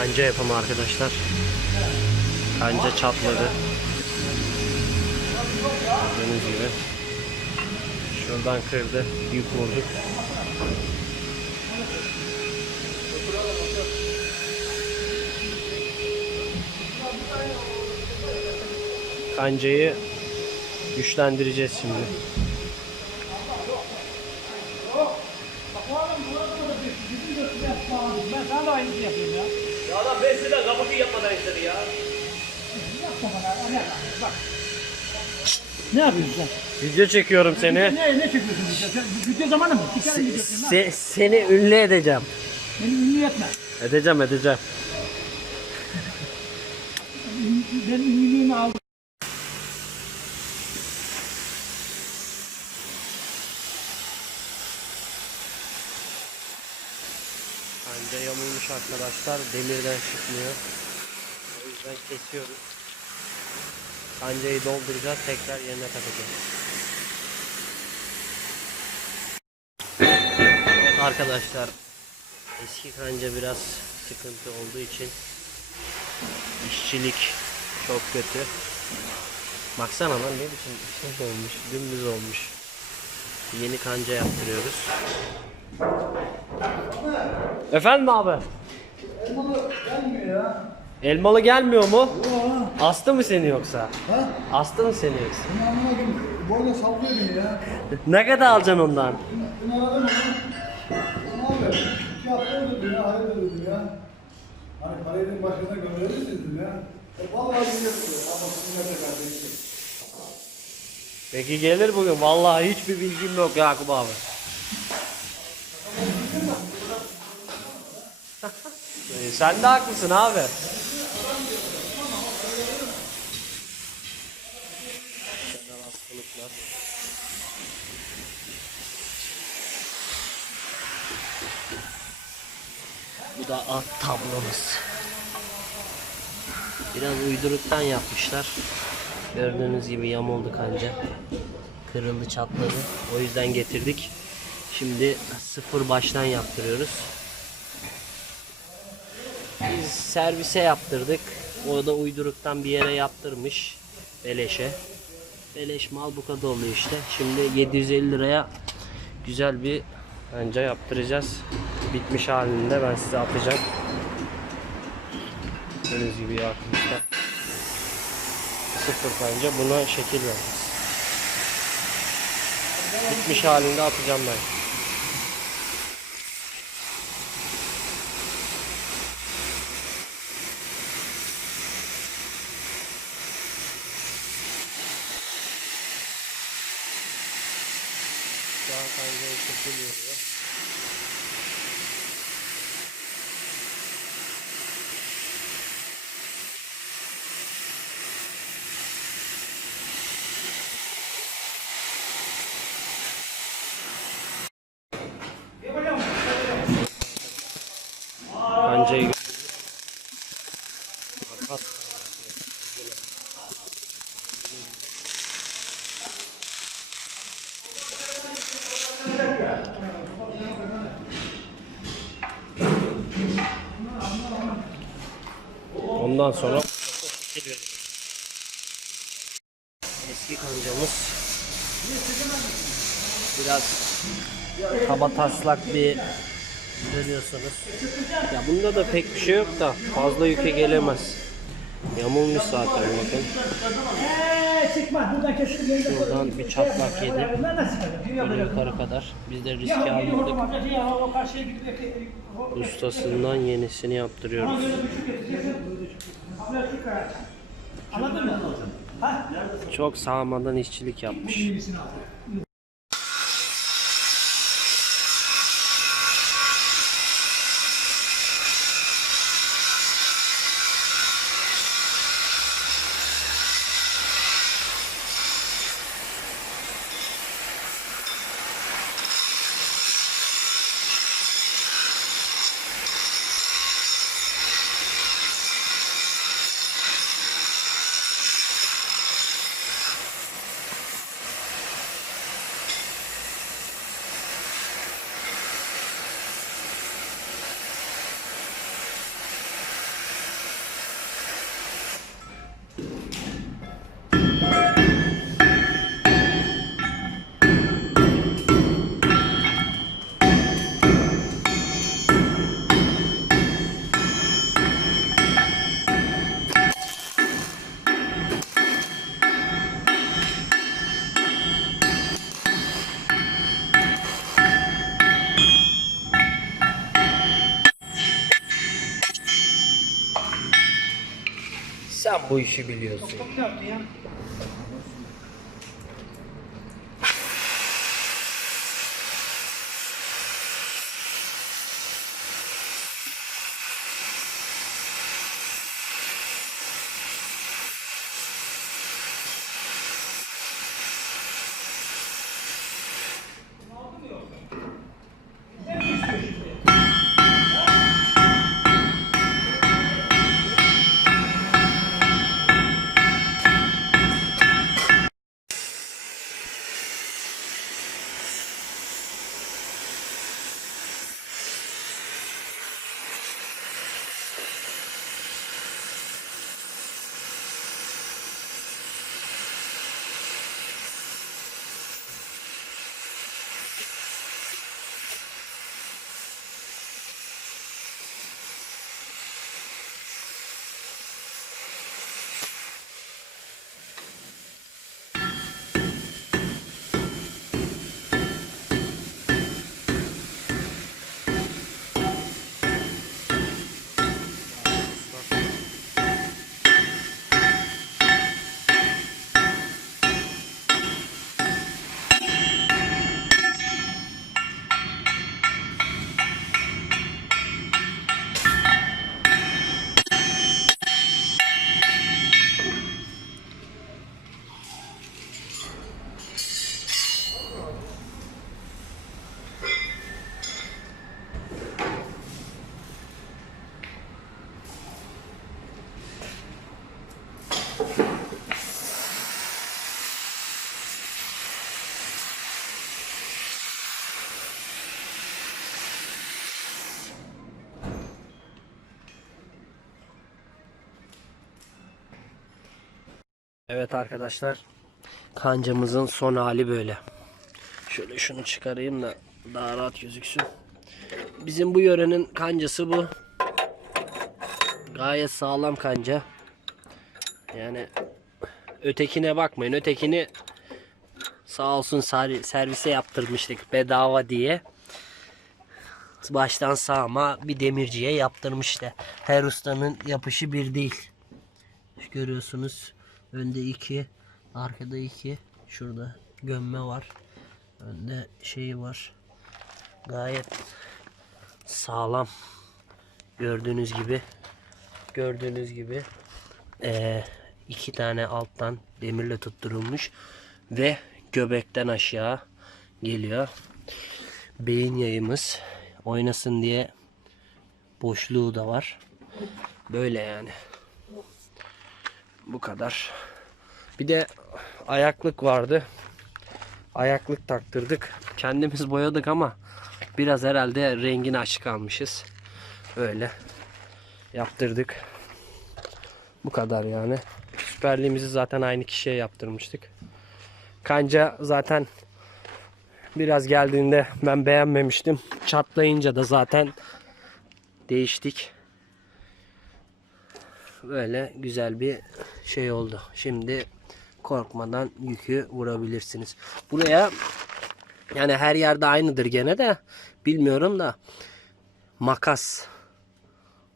Kanca yapımı arkadaşlar. Kanca çatladı. Gördüğünüz gibi. Şuradan kırdı. Yük vurduk. Kancayı güçlendireceğiz şimdi. Ben sana da aynısını yapayım ya. Ya adam ben size kapatı yapmadan istedi ya. Yapma bana. o Ne bak. Ne yapıyorsun sen? Video çekiyorum seni. Ne, ne çekiyorsun bize? Sen video zamanı mı? Bir kere gidiyorsun lan. Se- seni ünlü edeceğim. Beni ünlü etme. Edeceğim edeceğim. Ben ünlülüğümü aldım. Anca yamulmuş arkadaşlar. Demirden çıkmıyor. O yüzden kesiyoruz. Kancayı dolduracağız. Tekrar yerine takacağız. Evet arkadaşlar. Eski kanca biraz sıkıntı olduğu için işçilik çok kötü. Baksana lan ne biçim şey olmuş. Dümdüz olmuş. Yeni kanca yaptırıyoruz. Efendim abi? Elmalı gelmiyor ya. Elmalı gelmiyor mu? Aa, Astı mı seni yoksa? ha? Astı mı seni yoksa? Bunu anlamadım. Bu arada sallıyor beni ya. Ne kadar alacaksın ondan? Bunu aradım ama. Ne yapıyor? İki hafta ödedim ya. Hayır ödedim ya. Hani parayı dedim başkasına gönderir misiniz ya? E, vallahi bilmiyorum. Ama sizinle de kardeşim. Peki gelir bugün. Vallahi hiçbir bilgim yok Yakup abi. Ee, Sen de haklısın abi. Bu da at tablomuz. Biraz uyduruktan yapmışlar. Gördüğünüz gibi yamuldu kanca. Kırıldı çatladı. O yüzden getirdik. Şimdi sıfır baştan yaptırıyoruz. Servise yaptırdık. O da uyduruktan bir yere yaptırmış. Beleşe. Beleş mal bu kadar oluyor işte. Şimdi 750 liraya güzel bir kanca yaptıracağız. Bitmiş halinde ben size atacağım. Gördüğünüz gibi yakmışlar. Sıfır kanca buna şekil vereceğiz. Bitmiş halinde atacağım ben. Şu an kancayı şekil veriyor. Kancayı gö- Bak, Ondan sonra. Eski kancamız biraz kaba taslak bir görüyorsunuz. Ya bunda da pek bir şey yok da fazla yüke gelemez. Yamulmuş zaten bakın. Şuradan bir çatlak yedi. Böyle yukarı kadar. Biz de geliyorum almadık. Ustasından yenisini yaptırıyoruz. Şu kadar. Anladın mı? Ha? Çok sağmadan işçilik yapmış. Al. Bu işi biliyorsun. Evet arkadaşlar. Kancamızın son hali böyle. Şöyle şunu çıkarayım da daha rahat gözüksün. Bizim bu yörenin kancası bu. Gayet sağlam kanca. Yani ötekine bakmayın. Ötekini sağ olsun servise yaptırmıştık bedava diye. Baştan sağma bir demirciye yaptırmıştı. Her ustanın yapışı bir değil. Görüyorsunuz. Önde iki, arkada iki. Şurada gömme var. Önde şeyi var. Gayet sağlam. Gördüğünüz gibi. Gördüğünüz gibi. eee, iki tane alttan demirle tutturulmuş ve göbekten aşağı geliyor. Beyin yayımız oynasın diye boşluğu da var. Böyle yani. Bu kadar. Bir de ayaklık vardı. Ayaklık taktırdık. Kendimiz boyadık ama biraz herhalde rengini açık almışız. Öyle yaptırdık. Bu kadar yani. Süperliğimizi zaten aynı kişiye yaptırmıştık. Kanca zaten biraz geldiğinde ben beğenmemiştim. Çatlayınca da zaten değiştik. Böyle güzel bir şey oldu. Şimdi korkmadan yükü vurabilirsiniz. Buraya yani her yerde aynıdır gene de bilmiyorum da makas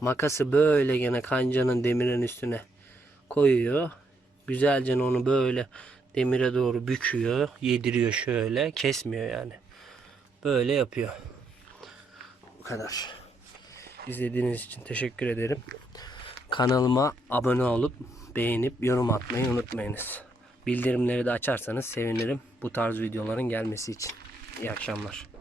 makası böyle gene kancanın demirin üstüne koyuyor. Güzelce onu böyle demire doğru büküyor, yediriyor şöyle, kesmiyor yani. Böyle yapıyor. Bu kadar. İzlediğiniz için teşekkür ederim. Kanalıma abone olup beğenip yorum atmayı unutmayınız. Bildirimleri de açarsanız sevinirim bu tarz videoların gelmesi için. İyi akşamlar.